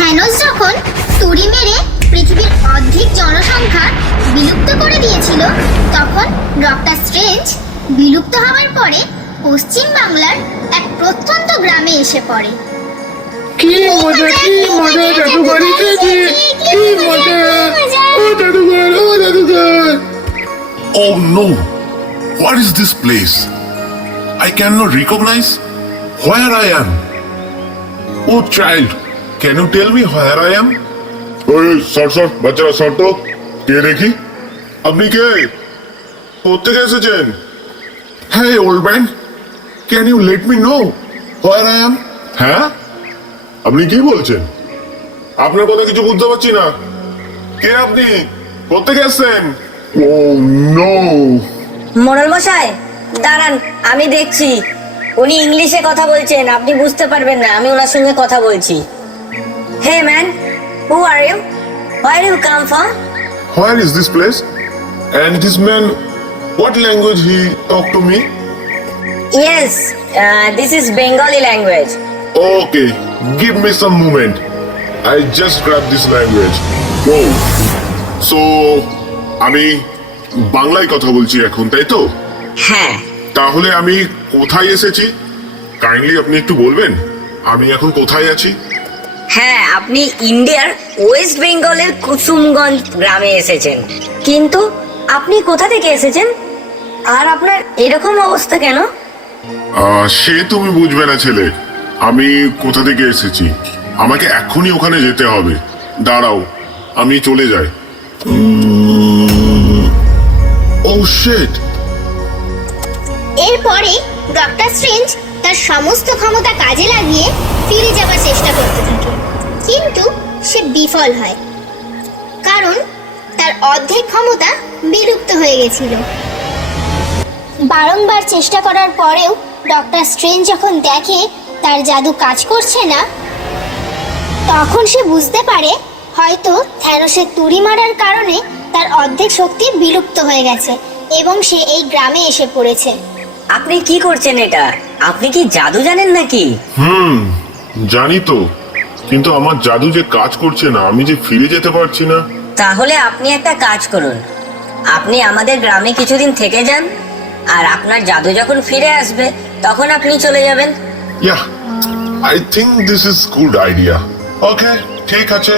Thanos যখন তুড়ি মেরে পৃথিবীর অর্ধেক জনসংখ্যা বিলুপ্ত করে দিয়েছিল, তখন ডক্টর স্ট্রেঞ্জ বিলুপ্ত হওয়ার পরে পশ্চিম বাংলার এক প্রত্যন্ত গ্রামে এসে পড়ে। কি মজা, কি মজা, জাদুঘর এসেছে, কি মজা, ও জাদুঘর, ও জাদুঘর। Oh no! What is this place? I cannot recognize where I am. Oh child, can you tell me where I am? ওই সর সর, বাচ্চারা সর তো। কে দেখি? আপনি কে? কোত্থেকে এসেছেন? Hey old man, can you let me know where I am? হ্যাঁ, আপনি কি বলছেন? আপনার কথা কিছু বুঝতে পারছি না। কে আপনি? কোত্থেকে এসেছেন? ও নো! মোড়ল মশাই দাঁড়ান, আমি দেখছি। উনি ইংলিশে কথা বলছেন, আপনি বুঝতে পারবেন না, আমি ওনার সঙ্গে কথা বলছি। Hey man, who are you? Where you come from? Where is this place? And this man, what language he talk to me? Yes, this is Bengali language. Okay, give me some moment. I just grab this language. Whoa. So, আমি বাংলায় কথা বলছি এখন, তাই তো? হ্যাঁ, তাহলে আমি কোথায় এসেছি? কাইন্ডলি আপনি একটু বলবেন আমি এখন কোথায় আছি? হ্যাঁ, আপনি ইন্ডিয়ার ওয়েস্ট বেঙ্গলের কুসুমগঞ্জ গ্রামে এসেছেন। কিন্তু আপনি কোথা থেকে এসেছেন? আর আপনার এরকম অবস্থা কেন? সে তুমি বুঝবে না ছেলে, আমি কোথা থেকে এসেছি। আমাকে এখনই ওখানে যেতে হবে। দাঁড়াও, আমি চলে যাই। ও শিট! এরপরে ডক্টর স্ট্রেঞ্জ তার সমস্ত ক্ষমতা কাজে লাগিয়ে ফিরে যাবার চেষ্টা করতে থাকে, কিন্তু সে বিফল হয়, কারণ তার অর্ধেক ক্ষমতা বিলুপ্ত হয়ে গেছিল। বারংবার চেষ্টা করার পরেও ডক্টর স্ট্রেঞ্জ যখন দেখে তার জাদু কাজ করছে না, তখন সে বুঝতে পারে হয়তো থ্যানোসের তুড়ি মারার কারণে তার অর্ধেক শক্তি বিলুপ্ত হয়ে গেছে এবং সে এই গ্রামে এসে পড়েছে। আপনি কি করছেন এটা? আপনি কি জাদু জানেন নাকি? জানি তো, কিন্তু আমার জাদু যে কাজ করছে না, আমি যে ফিরে যেতে পারছি না। তাহলে আপনি একটা কাজ করুন, আপনি আমাদের গ্রামে কিছুদিন থেকে যান, আর আপনার জাদু যখন ফিরে আসবে তখন আপনি চলে যাবেন। Yeah, I think this is good idea. Okay, ঠিক আছে,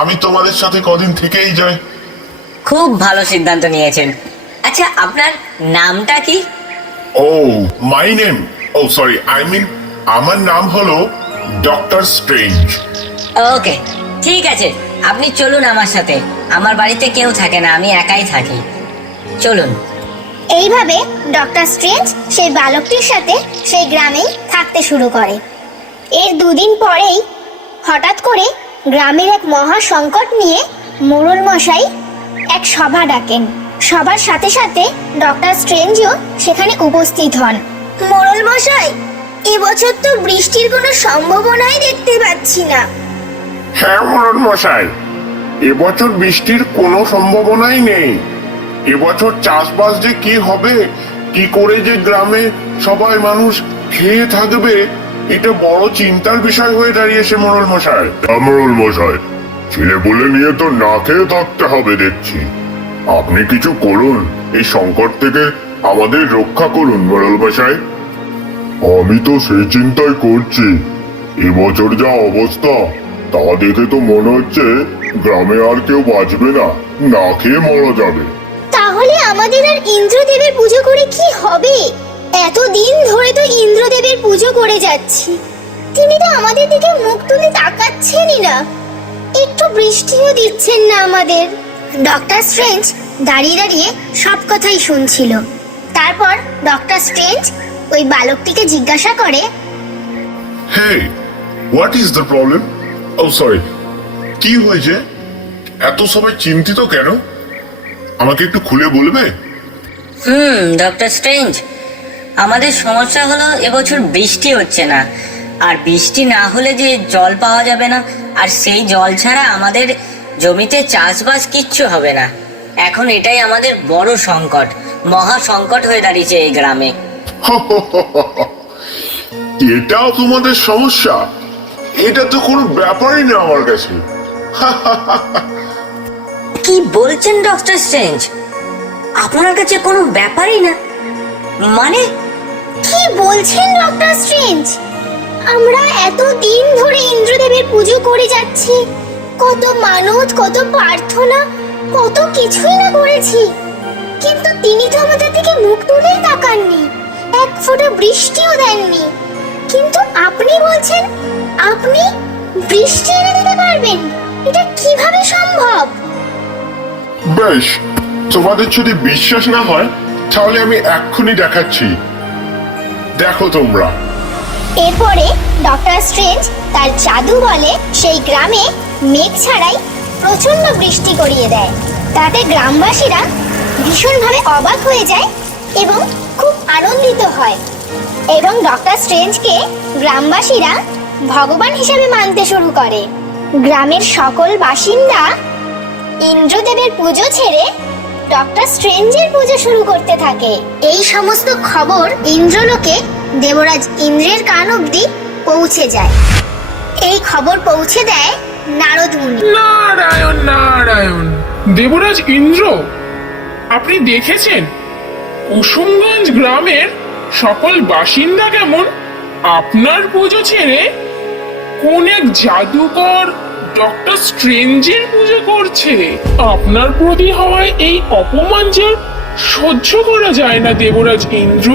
আমি তোমাদের সাথে কদিন থেকেই যাই। খুব ভালো সিদ্ধান্ত নিয়েছেন। আচ্ছা, আপনার নামটা কি? Oh, my name. Oh, sorry, I mean, আমার নাম হলো ডক্টর স্ট্রেঞ্জ। ওকে, ঠিক আছে, আপনি চলুন আমার সাথে। আমার বাড়িতে কেউ থাকে না, আমি একাই থাকি। চলুন। এইভাবে ডক্টর স্ট্রেঞ্জ সেই বালকটির সাথে সেই গ্রামেই থাকতে শুরু করে। এর দুদিন পরেই হঠাৎ করে গ্রামের এক মহা সংকট নিয়ে মোড়ল মশাই এক সভা ডাকেন। সবার সাথে সাথে ডক্টর স্ট্রেঞ্জও সেখানে উপস্থিত হন। মোড়ল মশাই, এবছর তো বৃষ্টির কোনো সম্ভাবনাই দেখতে পাচ্ছি না। হ্যাঁ মোড়ল মশাই, এবছর বৃষ্টির কোনো সম্ভাবনাই নেই। এবছর চাষবাস যে কি হবে, কি করে যে গ্রামে সবাই মানুষ খেয়ে থাকবে, এটা বড় চিন্তার বিষয় হয়ে দাঁড়িয়েছে মোড়ল মশাই। মোড়ল মশাই, ছেলে বলে নিয়ে তো না খেয়ে থাকতে হবে দেখছি। আপনি কিছু করুন, এই সংকট থেকে আমাদের রক্ষা করুন মোড়ল মশাই। আমি তো সেই চিন্তাই করছি। এবছর যা অবস্থা, তা দেখে তো মনে হচ্ছে গ্রামে আর কেউ বাঁচবে না, না খেয়ে মারা যাবে। তাহলে আমাদের আর ইন্দ্রদেবের পুজো করে কি হবে? এতদিন ধরে তো ইন্দ্রদেবের পুজো করে যাচ্ছি, তিনি তো আমাদের দিকে মুখ তুলে তাকাচ্ছেনই না, একটু বৃষ্টিও দিচ্ছেন না আমাদের। ডক্টর স্ট্রেঞ্জ দাঁড়িয়ে দাঁড়িয়ে সব কথাই শুনছিল। তারপর ডক্টর স্ট্রেঞ্জ ওই বালকটিকে জিজ্ঞাসা করে, Hey, what is the problem? Oh, sorry. কি হয়েছে? এত সবাই চিন্তিত কেন? আমাকে একটু খুলে বলবে? ডক্টর স্ট্রেঞ্জ, আমাদের সমস্যা হলো এবছর বৃষ্টি হচ্ছে না, আর বৃষ্টি না হলে যে জল পাওয়া যাবে না, আর সেই জল ছাড়া আমাদের জমিতে চাষবাস কিচ্ছু হবে না। এখন এটাই আমাদের বড় সংকট, মহা সংকট হয়ে দাঁড়িয়েছে এই গ্রামে। এটাও তোমাদের সমস্যা? এটা তো কোনো ব্যাপারই না আমার কাছে। কি বলছেন ডক্টর স্ট্রেঞ্জ? আপনার কাছে কোনো ব্যাপারই না মানে? কি বলছেন ডক্টর স্ট্রেঞ্জ? আমরা এত দিন ধরে ইন্দ্রদেবের পুজো করে যাচ্ছি, কত মানত, কত প্রার্থনা, কত কিছুই না করেছি, কিন্তু তিনি তো আমাদের দিকে মুখ তুলেই তাকাননি, এক ফোঁটা বৃষ্টিও দেননি। কিন্তু আপনি বলছেন আপনি বৃষ্টি এনে দিতে পারবেন? এটা কিভাবে সম্ভব? বেশ, তোমাদের যদি বিশ্বাস না হয় তাহলে আমি এক্ষুনি দেখাচ্ছি, দেখো তোমরা। এরপরে ডক্টর স্ট্রেঞ্জ তার জাদু বলে সেই গ্রামে মেঘ ছাড়াই প্রচন্ড বৃষ্টি করিয়ে দেয়। তাতে গ্রামবাসীরা ভীষণভাবে অবাক হয়ে যায় এবং খুব আনন্দিত হয়, এবং ডক্টর স্ট্রেঞ্জকে গ্রামবাসীরা ভগবান হিসেবে মানতে শুরু করে। গ্রামের সকল বাসিন্দা ইন্দ্রদেবের পুজো ছেড়ে ডক্টর স্ট্রেঞ্জের পুজো শুরু করতে থাকে। এই সমস্ত খবর ইন্দ্রলোকে দেবরাজ ইন্দ্রের কান অবধি পৌঁছে যায়। এই খবর পৌঁছে দেয় নারদ মুনি। নারায়ণ নারায়ণ! দেবরাজ ইন্দ্র, আপনি দেখেছেন কুসুমগঞ্জ গ্রামের সকল বাসিন্দা কেমন আপনার পুজো ছেড়ে কোন এক জাদুকর ডক্টর স্ট্রেঞ্জের পুজো করছে? আপনার প্রতি হওয়ায় এই অপমান যে সহ্য করা যায় না দেবরাজ ইন্দ্র।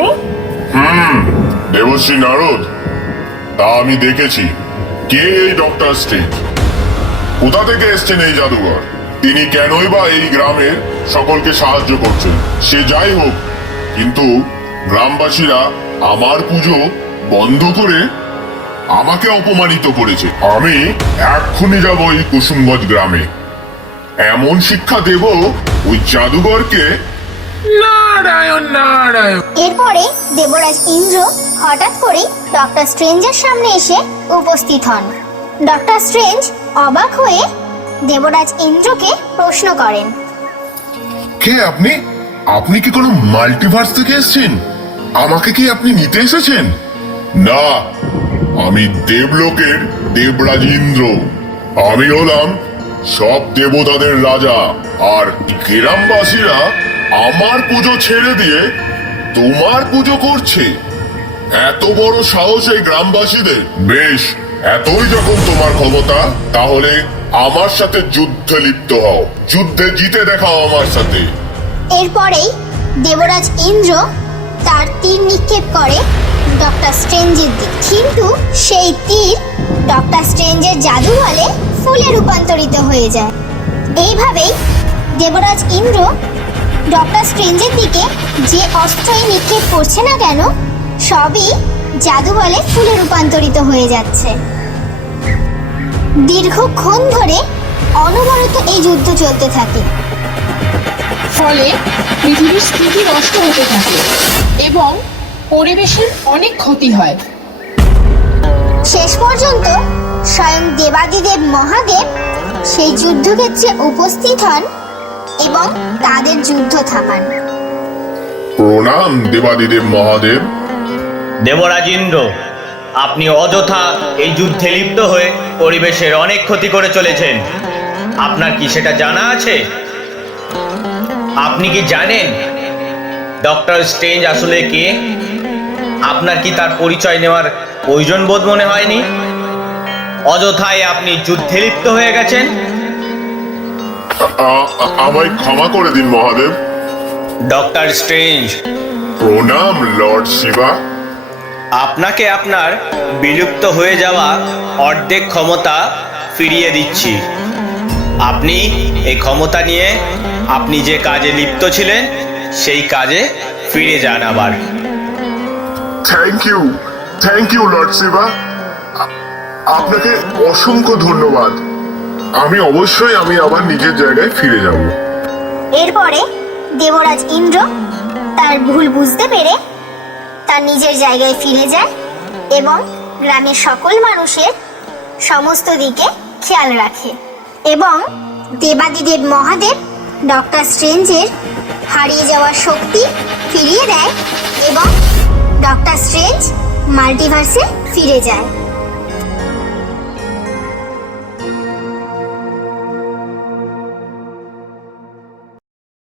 দেবশ্রী নারদ, তা আমি দেখেছি। কে এই ডক্টর স্ট্রেঞ্জ? কোথা থেকে এসছেন এই জাদুঘর? তিনি কেনই বা এই গ্রামের সকলকে সাহায্য করছেন? সে যাই হোক, কিন্তু গ্রামবাসীরা আমার পুজো বন্ধ করে আমাকে অপমানিত করেছে। আমি এক্ষুনি যাব এই কুসুমগঞ্জ গ্রামে, এমন শিক্ষা দেব ওই জাদুঘরকে। নারায়ণ নারায়ণ! এরপরে দেবরাজ ইন্দ্র হঠাৎ করে ডক্টর স্ট্রেঞ্জের সামনে এসে উপস্থিত হন। ডক্টর স্ট্রেঞ্জ অবাক হয়ে দেবরাজ ইন্দ্রকে প্রশ্ন করেন, কে আপনি? আপনি কি কোনো মাল্টিভার্স থেকে এসেছেন? আমাকে কি আপনি নিতে এসেছেন? না, আমি দেবলোকের দেবরাজ ইন্দ্র। আমি হলাম সব দেবতাদের রাজা, আর গ্রামবাসীরা আমার পুজো ছেড়ে দিয়ে তোমার পুজো করছে। এত বড় সাহস এই গ্রামবাসীদের! বেশ, এতই যখন তোমার ক্ষমতা, তাহলে আমার সাথে যুদ্ধে লিপ্ত হও, যুদ্ধে জিতে দেখাও আমার সাথে। এরপরেই দেবরাজ ইন্দ্র তার তীর নিক্ষেপ করে ডক্টর স্ট্রেঞ্জের দিকে, কিন্তু সেই তীর ডক্টর স্ট্রেঞ্জের জাদু বলে ফুলে রূপান্তরিত হয়ে যায়। এইভাবেই দেবরাজ ইন্দ্র ডক্টর স্ট্রেঞ্জের দিকে যে অস্ত্রই নিক্ষেপ করছে না কেন, সবই জাদু বলে ফুলে রূপান্তরিত হয়ে যাচ্ছে। দীর্ঘক্ষণ ধরে অনবরত এই যুদ্ধ চলতে থাকে। ফলে পৃথিবীর স্থিতি নষ্ট হতে থাকে এবং পরিবেশের অনেক ক্ষতি হয়। শেষ পর্যন্ত স্বয়ং দেবাদিদেব মহাদেব সেই যুদ্ধক্ষেত্রে উপস্থিত হন এবং তাদের যুদ্ধ থামান। প্রণাম দেবাদিদেব মহাদেব। দেবরাজ ইন্দ্র, আপনি অযথা এই যুদ্ধে লিপ্ত হয়ে পরিবেশের অনেক ক্ষতি করে চলেছেন। আপনার কি সেটা জানা আছে? আপনি কি জানেন ডক্টর স্ট্রেঞ্জ আসলে কে? আপনার কি তার পরিচয় নেওয়ার প্রয়োজন বোধ মনে হয়নি? অযথাই আপনি যুদ্ধে লিপ্ত হয়ে গেছেন। আমায় ক্ষমা করে দিন মহাদেব। ডক্টর স্ট্রেঞ্জ, প্রণাম লর্ড শিবা। আপনাকে আপনার বিলুপ্ত হয়ে যাওয়া অর্ধেক ক্ষমতা ফিরিয়ে দিচ্ছি। আপনি এই ক্ষমতা নিয়ে আপনি যে কাজে লিপ্ত ছিলেন সেই কাজে ফিরে যান আবার। Thank you lord Shiva. আপনাকে অসংখ্য ধন্যবাদ। আমি অবশ্যই আবার নিজের জায়গায় ফিরে যাব। এরপরে দেবরাজ ইন্দ্র তার ভুল বুঝতে পেরে তার নিজের জায়গায় ফিরে যায় এবং গ্রামের সকল মানুষের সমস্ত দিকে খেয়াল রাখে, এবং দেবাদিদেব মহাদেব ডক্টর স্ট্রেঞ্জের হারিয়ে যাওয়া শক্তি ফিরিয়ে দেয় এবং ডক্টর স্ট্রেঞ্জ মাল্টিভার্সে ফিরে যায়।